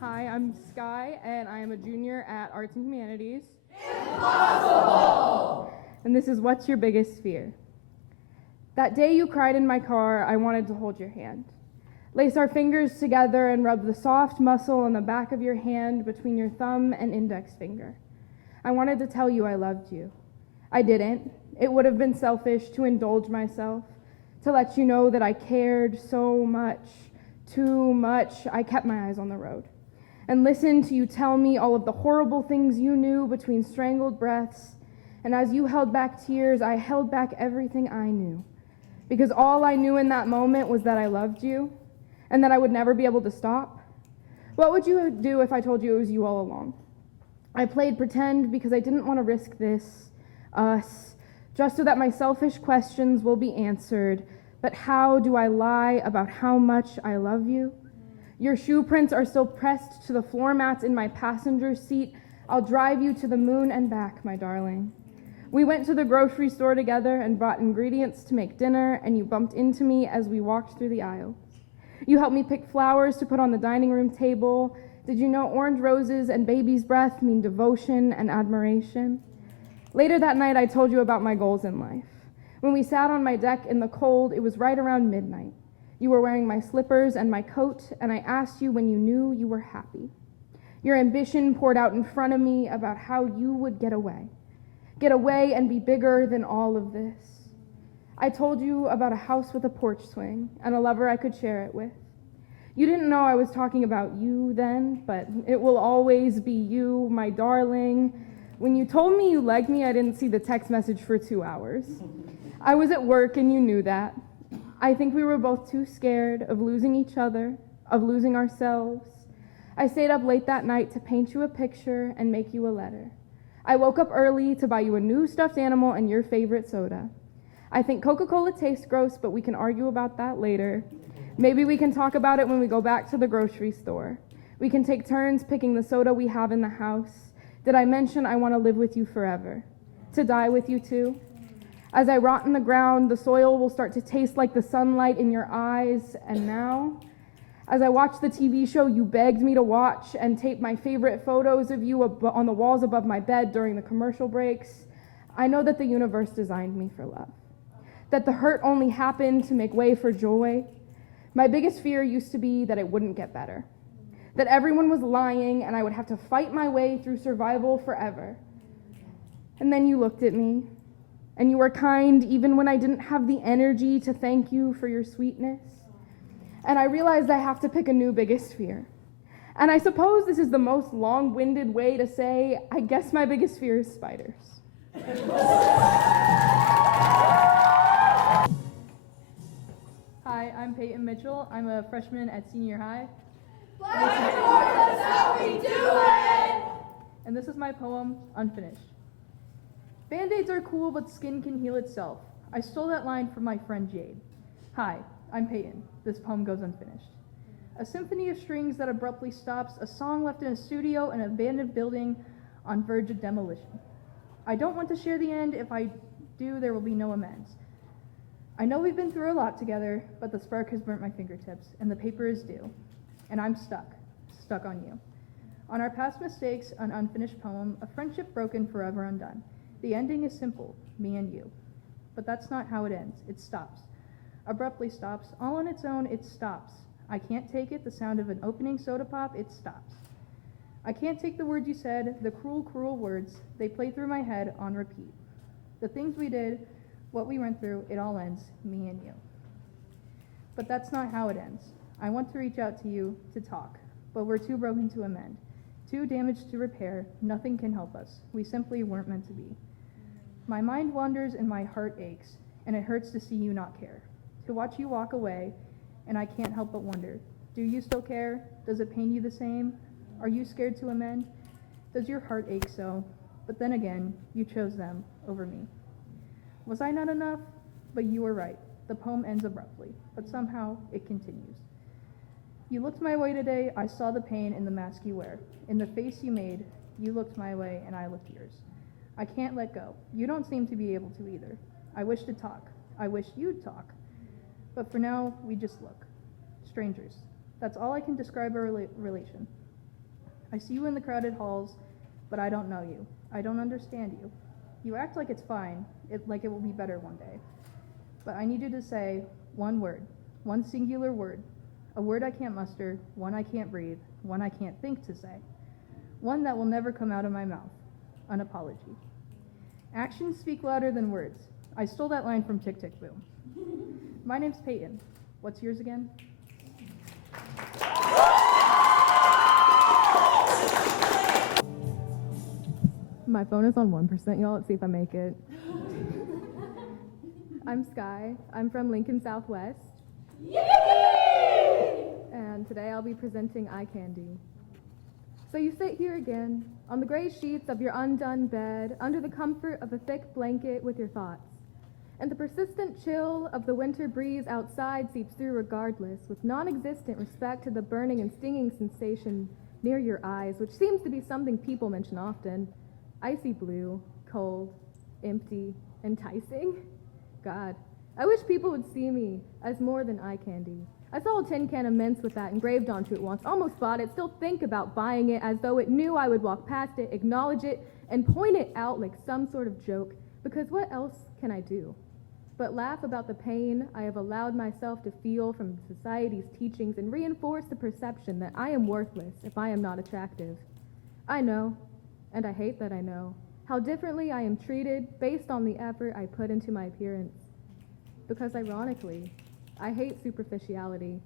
Hi, I'm Sky, and I am a junior at Arts and Humanities. Impossible! And this is What's Your Biggest Fear? That day you cried in my car, I wanted to hold your hand. Lace our fingers together and rub the soft muscle on the back of your hand between your thumb and index finger. I wanted to tell you I loved you. I didn't. It would have been selfish to indulge myself, to let you know that I cared so much, too much. I kept my eyes on the road and listened to you tell me all of the horrible things you knew between strangled breaths. And as you held back tears, I held back everything I knew. Because all I knew in that moment was that I loved you and that I would never be able to stop. What would you do if I told you it was you all along? I played pretend because I didn't want to risk this, us, just so that my selfish questions will be answered. But how do I lie about how much I love you? Your shoe prints are still pressed to the floor mats in my passenger seat. I'll drive you to the moon and back, my darling. We went to the grocery store together and bought ingredients to make dinner, and you bumped into me as we walked through the aisle. You helped me pick flowers to put on the dining room table. Did you know orange roses and baby's breath mean devotion and admiration? Later that night, I told you about my goals in life. When we sat on my deck in the cold, it was right around midnight. You were wearing my slippers and my coat, and I asked you when you knew you were happy. Your ambition poured out in front of me about how you would get away and be bigger than all of this. I told you about a house with a porch swing and a lover I could share it with. You didn't know I was talking about you then, but it will always be you, my darling. When you told me you liked me, I didn't see the text message for 2 hours. I was at work and you knew that. I think we were both too scared of losing each other, of losing ourselves. I stayed up late that night to paint you a picture and make you a letter. I woke up early to buy you a new stuffed animal and your favorite soda. I think Coca-Cola tastes gross, but we can argue about that later. Maybe we can talk about it when we go back to the grocery store. We can take turns picking the soda we have in the house. Did I mention I want to live with you forever? To die with you too? As I rot in the ground, the soil will start to taste like the sunlight in your eyes. And now, as I watch the TV show you begged me to watch and tape my favorite photos of you on the walls above my bed during the commercial breaks, I know that the universe designed me for love. That the hurt only happened to make way for joy. My biggest fear used to be that it wouldn't get better. That everyone was lying and I would have to fight my way through survival forever. And then you looked at me, and you were kind even when I didn't have the energy to thank you for your sweetness. And I realized I have to pick a new biggest fear. And I suppose this is the most long-winded way to say, I guess my biggest fear is spiders. Hi, I'm Peyton Mitchell. I'm a freshman at senior high. Black North, that's how we do it! And this is my poem, Unfinished. Band-Aids are cool, but skin can heal itself. I stole that line from my friend Jade. Hi, I'm Peyton. This poem goes unfinished. A symphony of strings that abruptly stops, a song left in a studio in an abandoned building on verge of demolition. I don't want to share the end. If I do, there will be no amends. I know we've been through a lot together, but the spark has burnt my fingertips, and the paper is due. And I'm stuck on you. On our past mistakes, an unfinished poem, a friendship broken, forever undone. The ending is simple, me and you. But that's not how it ends. It stops. Abruptly stops. All on its own, it stops. I can't take it, the sound of an opening soda pop, it stops. I can't take the words you said, the cruel, cruel words. They play through my head on repeat. The things we did, what we went through, it all ends, me and you. But that's not how it ends. I want to reach out to you to talk, but we're too broken to amend. Too damaged to repair, nothing can help us. We simply weren't meant to be. My mind wanders and my heart aches, and it hurts to see you not care. To watch you walk away, and I can't help but wonder, do you still care? Does it pain you the same? Are you scared to amend? Does your heart ache so? But then again, you chose them over me. Was I not enough? But you were right. The poem ends abruptly, but somehow it continues. You looked my way today, I saw the pain in the mask you wear. In the face you made, you looked my way and I looked yours. I can't let go. You don't seem to be able to either. I wish to talk. I wish you'd talk. But for now, we just look. Strangers. That's all I can describe our relation. I see you in the crowded halls, but I don't know you. I don't understand you. You act like it's fine, like it will be better one day. But I need you to say one word, one singular word, a word I can't muster, one I can't breathe, one I can't think to say, one that will never come out of my mouth, an apology. Actions speak louder than words. I stole that line from Tick Tick Boom. My name's Peyton. What's yours again? My phone is on 1%, y'all. Let's see if I make it. I'm Sky. I'm from Lincoln Southwest. Yay! And today I'll be presenting Eye Candy. So you sit here again, on the gray sheets of your undone bed, under the comfort of a thick blanket with your thoughts. And the persistent chill of the winter breeze outside seeps through regardless, with non-existent respect to the burning and stinging sensation near your eyes, which seems to be something people mention often. Icy blue, cold, empty, enticing. God, I wish people would see me as more than eye candy. I saw a tin can of mints with that engraved onto it once, almost bought it, still think about buying it as though it knew I would walk past it, acknowledge it, and point it out like some sort of joke, because what else can I do but laugh about the pain I have allowed myself to feel from society's teachings and reinforce the perception that I am worthless if I am not attractive. I know, and I hate that I know, how differently I am treated based on the effort I put into my appearance. Because ironically, I hate superficiality.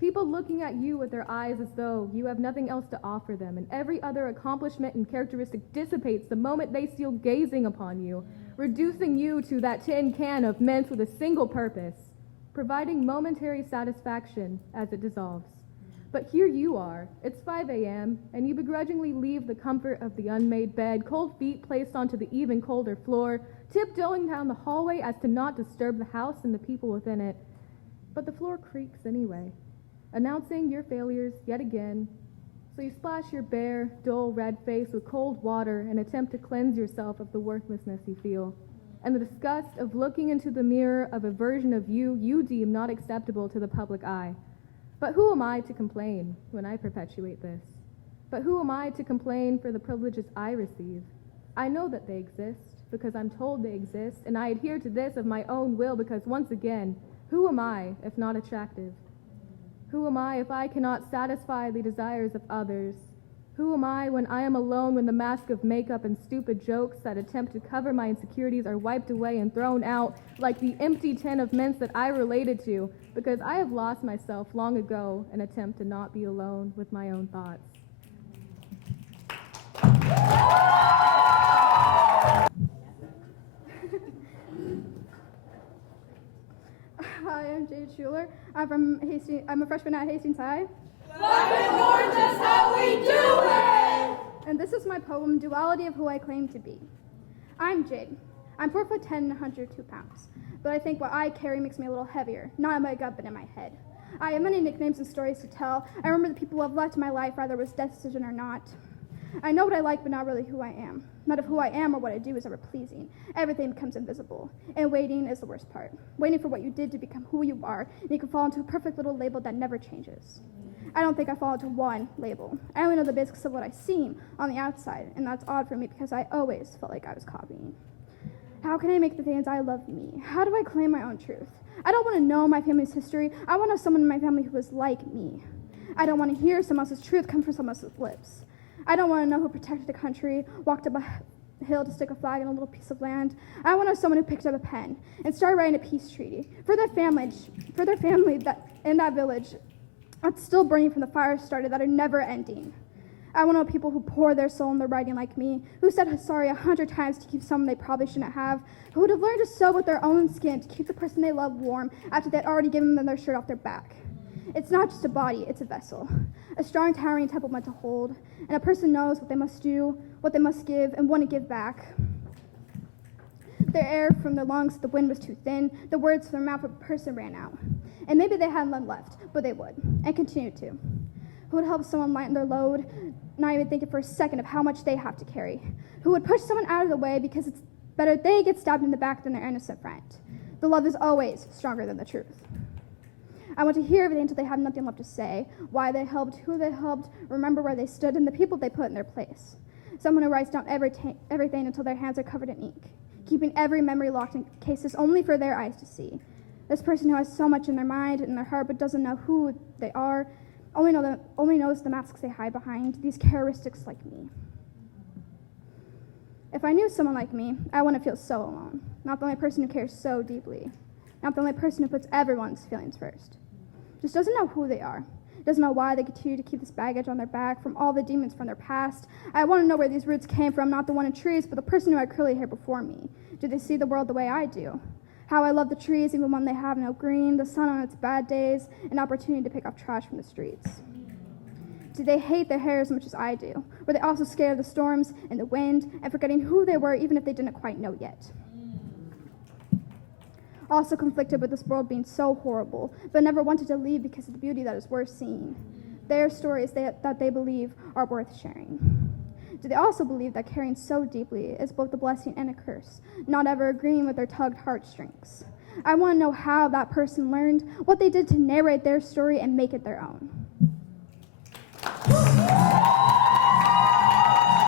People looking at you with their eyes as though you have nothing else to offer them, and every other accomplishment and characteristic dissipates the moment they seal gazing upon you, reducing you to that tin can of mints with a single purpose, providing momentary satisfaction as it dissolves. But here you are, it's 5 a.m., and you begrudgingly leave the comfort of the unmade bed, cold feet placed onto the even colder floor, tiptoeing down the hallway as to not disturb the house and the people within it. But the floor creaks anyway, announcing your failures yet again. So you splash your bare, dull red face with cold water and attempt to cleanse yourself of the worthlessness you feel, and the disgust of looking into the mirror of a version of you you deem not acceptable to the public eye. But who am I to complain when I perpetuate this? But who am I to complain for the privileges I receive? I know that they exist because I'm told they exist, and I adhere to this of my own will because, once again, who am I if not attractive? Who am I if I cannot satisfy the desires of others? Who am I when I am alone, when the mask of makeup and stupid jokes that attempt to cover my insecurities are wiped away and thrown out like the empty tin of mints that I related to, because I have lost myself long ago in an attempt to not be alone with my own thoughts. Hi, I'm Jade Schuler. I'm a freshman at Hastings High. Black and orange is how we do it! And this is my poem, Duality of Who I Claim to Be. I'm Jade. I'm 4'10" and 102 pounds. But I think what I carry makes me a little heavier, not in my gut, but in my head. I have many nicknames and stories to tell. I remember the people who have left my life, whether it was death decision or not. I know what I like, but not really who I am. None of who I am or what I do is ever pleasing. Everything becomes invisible. And waiting is the worst part. Waiting for what you did to become who you are, and you can fall into a perfect little label that never changes. I don't think I fall into one label. I only know the basics of what I seem on the outside, and that's odd for me because I always felt like I was copying. How can I make the things I love me? How do I claim my own truth? I don't want to know my family's history. I want to have someone in my family who is like me. I don't want to hear someone else's truth come from someone else's lips. I don't want to know who protected the country, walked up a hill to stick a flag in a little piece of land. I want to know someone who picked up a pen and started writing a peace treaty for their family that in that village that's still burning from the fire started that are never ending. I want to know people who pour their soul in their writing like me, who said sorry 100 times to keep someone they probably shouldn't have, who would have learned to sew with their own skin to keep the person they love warm after they'd already given them their shirt off their back. It's not just a body, it's a vessel. A strong, towering temple meant to hold, and a person knows what they must do, what they must give, and want to give back. Their air from their lungs, the wind was too thin, the words from their mouth of a person ran out. And maybe they hadn't none left, but they would, and continue to. Who would help someone lighten their load, not even thinking for a second of how much they have to carry. Who would push someone out of the way because it's better they get stabbed in the back than their innocent friend. The love is always stronger than the truth. I want to hear everything until they have nothing left to say. Why they helped, who they helped, remember where they stood, and the people they put in their place. Someone who writes down everything until their hands are covered in ink, keeping every memory locked in cases only for their eyes to see. This person who has so much in their mind and their heart but doesn't know who they are, only knows the masks they hide behind, these characteristics like me. If I knew someone like me, I wouldn't feel so alone. Not the only person who cares so deeply. Not the only person who puts everyone's feelings first. Just doesn't know who they are. Doesn't know why they continue to keep this baggage on their back from all the demons from their past. I want to know where these roots came from, not the one in trees, but the person who had curly hair before me. Do they see the world the way I do? How I love the trees even when they have no green, the sun on its bad days, an opportunity to pick up trash from the streets. Do they hate their hair as much as I do? Were they also scared of the storms and the wind and forgetting who they were even if they didn't quite know yet? Also conflicted with this world being so horrible, but never wanted to leave because of the beauty that is worth seeing. Their stories that they believe are worth sharing. Do they also believe that caring so deeply is both a blessing and a curse, not ever agreeing with their tugged heartstrings? I want to know how that person learned, what they did to narrate their story and make it their own.